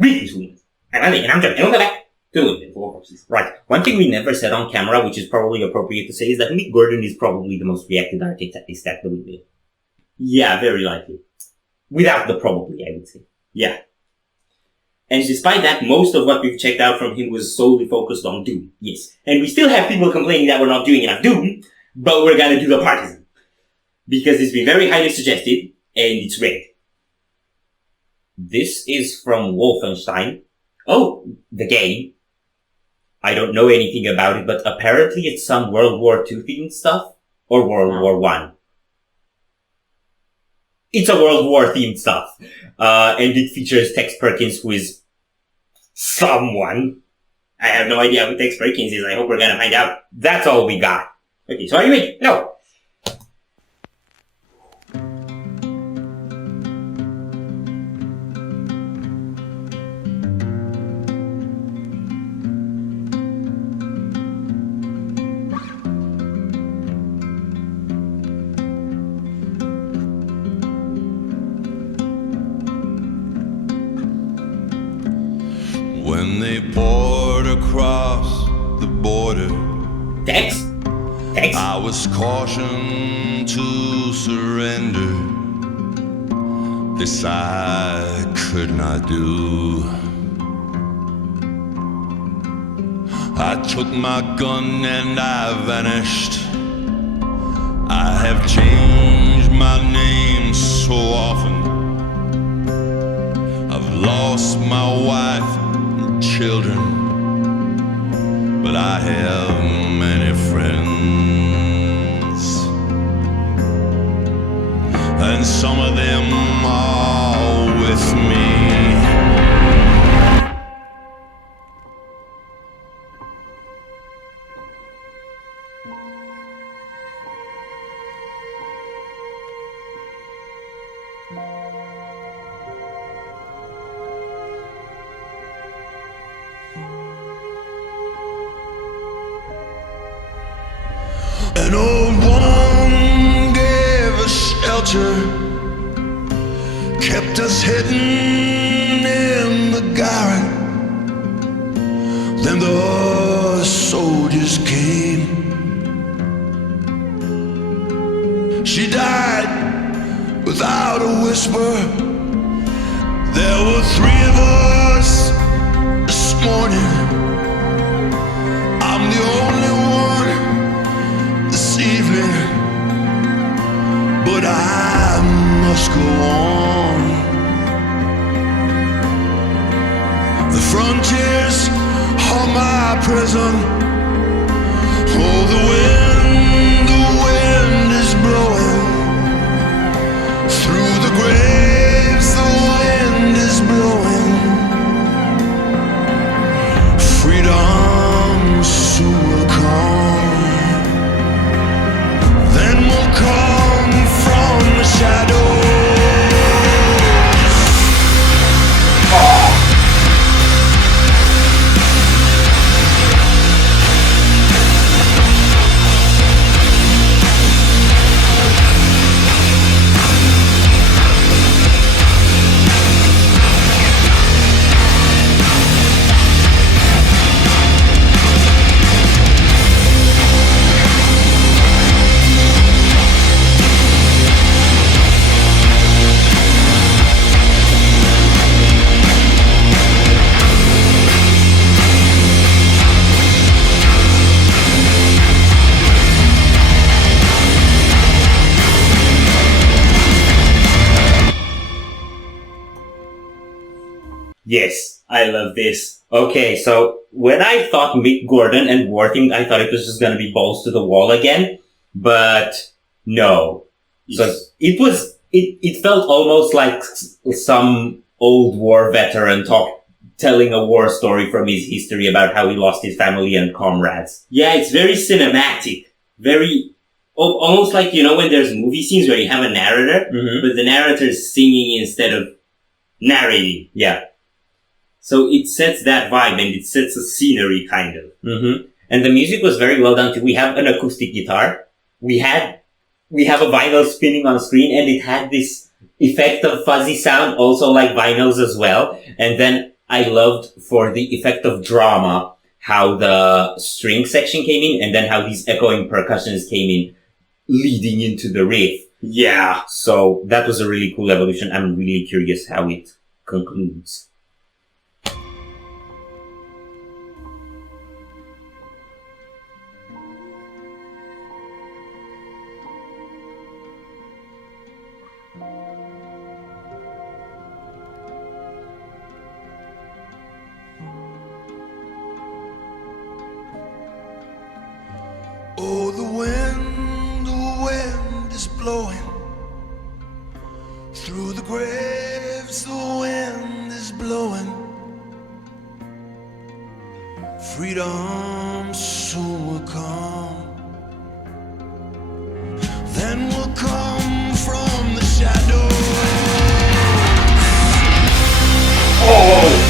Read these wounds. And I'm jumping. And we'll go back to Windmill for purposes. Right. One thing we never said on camera, which is probably appropriate to say, is that Mick Gordon is probably the most reacted artist at the Windmill. Yeah, very likely. Without the probably, I would say. Yeah. And despite that, most of what we've checked out from him was solely focused on Doom. Yes. And we still have people complaining that we're not doing enough Doom, but we're gonna do the Partizan. Because it's been very highly suggested, and it's red. This is from Wolfenstein. Oh, the game. I don't know anything about it, but apparently it's some World War II themed stuff. Or World War I. It's a World War themed stuff. And it features Tex Perkins, who is someone. I have no idea who Tex Perkins is. I hope we're gonna find out. That's all we got. Okay, so are you ready? No. When they poured across the border, Tex? I was cautioned to surrender. This I could not do. I took my gun and I vanished. I have changed my name so often. I've lost my wife, children, but I have many friends, and some of them are with me. An old woman gave us shelter, kept us hidden in the garret. Then the soldiers came. She died without a whisper. There were 3 of us this morning. I'm the only one this evening, but I must go on. The frontiers are my prison. Oh, the wind is blowing through the graves. The wind is blowing. Freedom soon will come. Then we'll come from the shadows. Yes, I love this. Okay, so when I thought Mick Gordon and War Themed, I thought it was just gonna be balls to the wall again, but no. So it felt almost like some old war veteran telling a war story from his history about how he lost his family and comrades. Yeah, it's very cinematic. Almost like, you know, when there's movie scenes where you have a narrator, but the narrator is singing instead of narrating. Yeah. So it sets that vibe and it sets a scenery, kind of. And the music was very well done too. We have an acoustic guitar. We have a vinyl spinning on screen, and it had this effect of fuzzy sound, also like vinyls as well. And then I loved for the effect of drama how the string section came in and then how these echoing percussions came in leading into the riff. Yeah. So that was a really cool evolution. I'm really curious how it concludes. Oh, the wind is blowing through the graves. The wind is blowing. Freedom soon will come. Then will come from the shadows. Oh!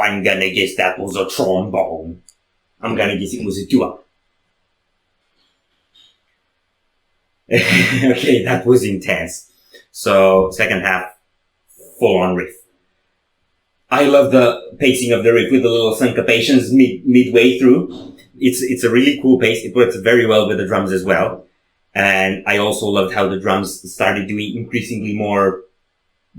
I'm gonna guess that was a trombone. I'm gonna guess it was a tuba. Okay, that was intense. So, second half, full on riff. I love the pacing of the riff with the little syncopations midway through. It's a really cool pace. It works very well with the drums as well. And I also loved how the drums started doing increasingly more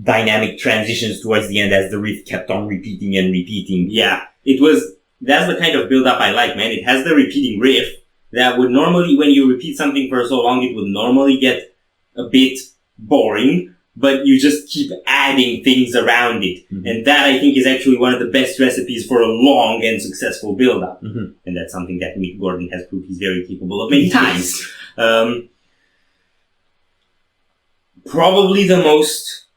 dynamic transitions towards the end as the riff kept on repeating and repeating. Yeah, that's the kind of build up I like, man. It has the repeating riff that would normally, when you repeat something for so long, it would normally get a bit boring, but you just keep adding things around it. Mm-hmm. And that, I think, is actually one of the best recipes for a long and successful build up. Mm-hmm. And that's something that Mick Gordon has proved he's very capable of many times. Probably the most,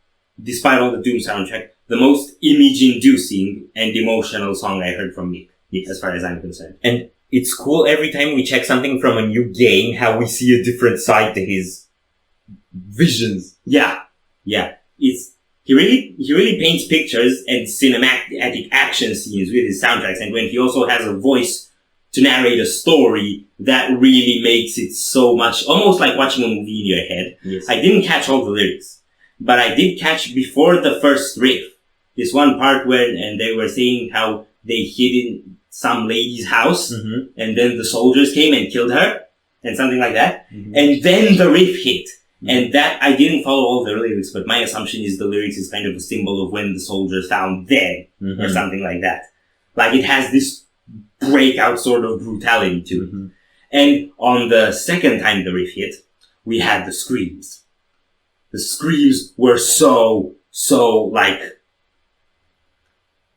despite all the Doom soundtrack, the most image-inducing and emotional song I heard from Mick, as far as I'm concerned. And it's cool every time we check something from a new game, how we see a different side to his visions. Yeah. He really paints pictures and cinematic action scenes with his soundtracks, and when he also has a voice to narrate a story, that really makes it so much, almost like watching a movie in your head. Yes. I didn't catch all the lyrics, but I did catch before the first riff, this one part and they were saying how they hid in some lady's house, mm-hmm. and then the soldiers came and killed her. and something like that. Mm-hmm. And then the riff hit. And that, I didn't follow all the lyrics, but my assumption is the lyrics is kind of a symbol of when the soldiers found dead, or something like that. Like, it has this breakout sort of brutality to it. Mm-hmm. And on the second time the riff hit, we had the screams. The screams were so, like,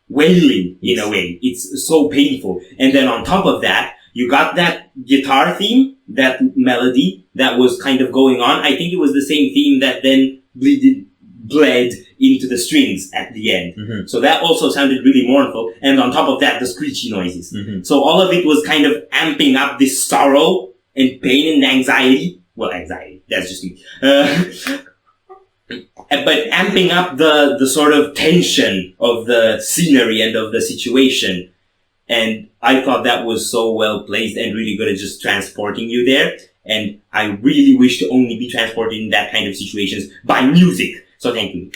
wailing, in a way. It's so painful. And then on top of that, you got that guitar theme, that melody that was kind of going on. I think it was the same theme that then bled into the strings at the end. Mm-hmm. So that also sounded really mournful. And on top of that, the screechy noises. Mm-hmm. So all of it was kind of amping up this sorrow and pain and anxiety. Well, anxiety. That's just me. But amping up the sort of tension of the scenery and of the situation. And I thought that was so well placed and really good at just transporting you there. And I really wish to only be transported in that kind of situations by music. So thank you.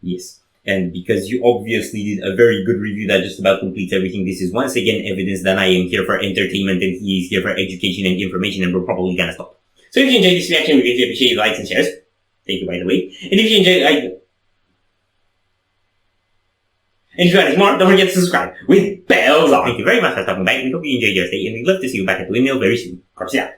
Yes. And because you obviously did a very good review that just about completes everything, this is once again evidence that I am here for entertainment and he is here for education and information, and we're probably gonna stop. So if you enjoyed this reaction, we greatly appreciate your likes and shares. Thank you, by the way. And if you enjoyed, and if you want more, don't forget to subscribe with bells on. Thank you very much for stopping by. We hope you enjoyed your stay, and we'd love to see you back at the Windmill very soon. Corpse out.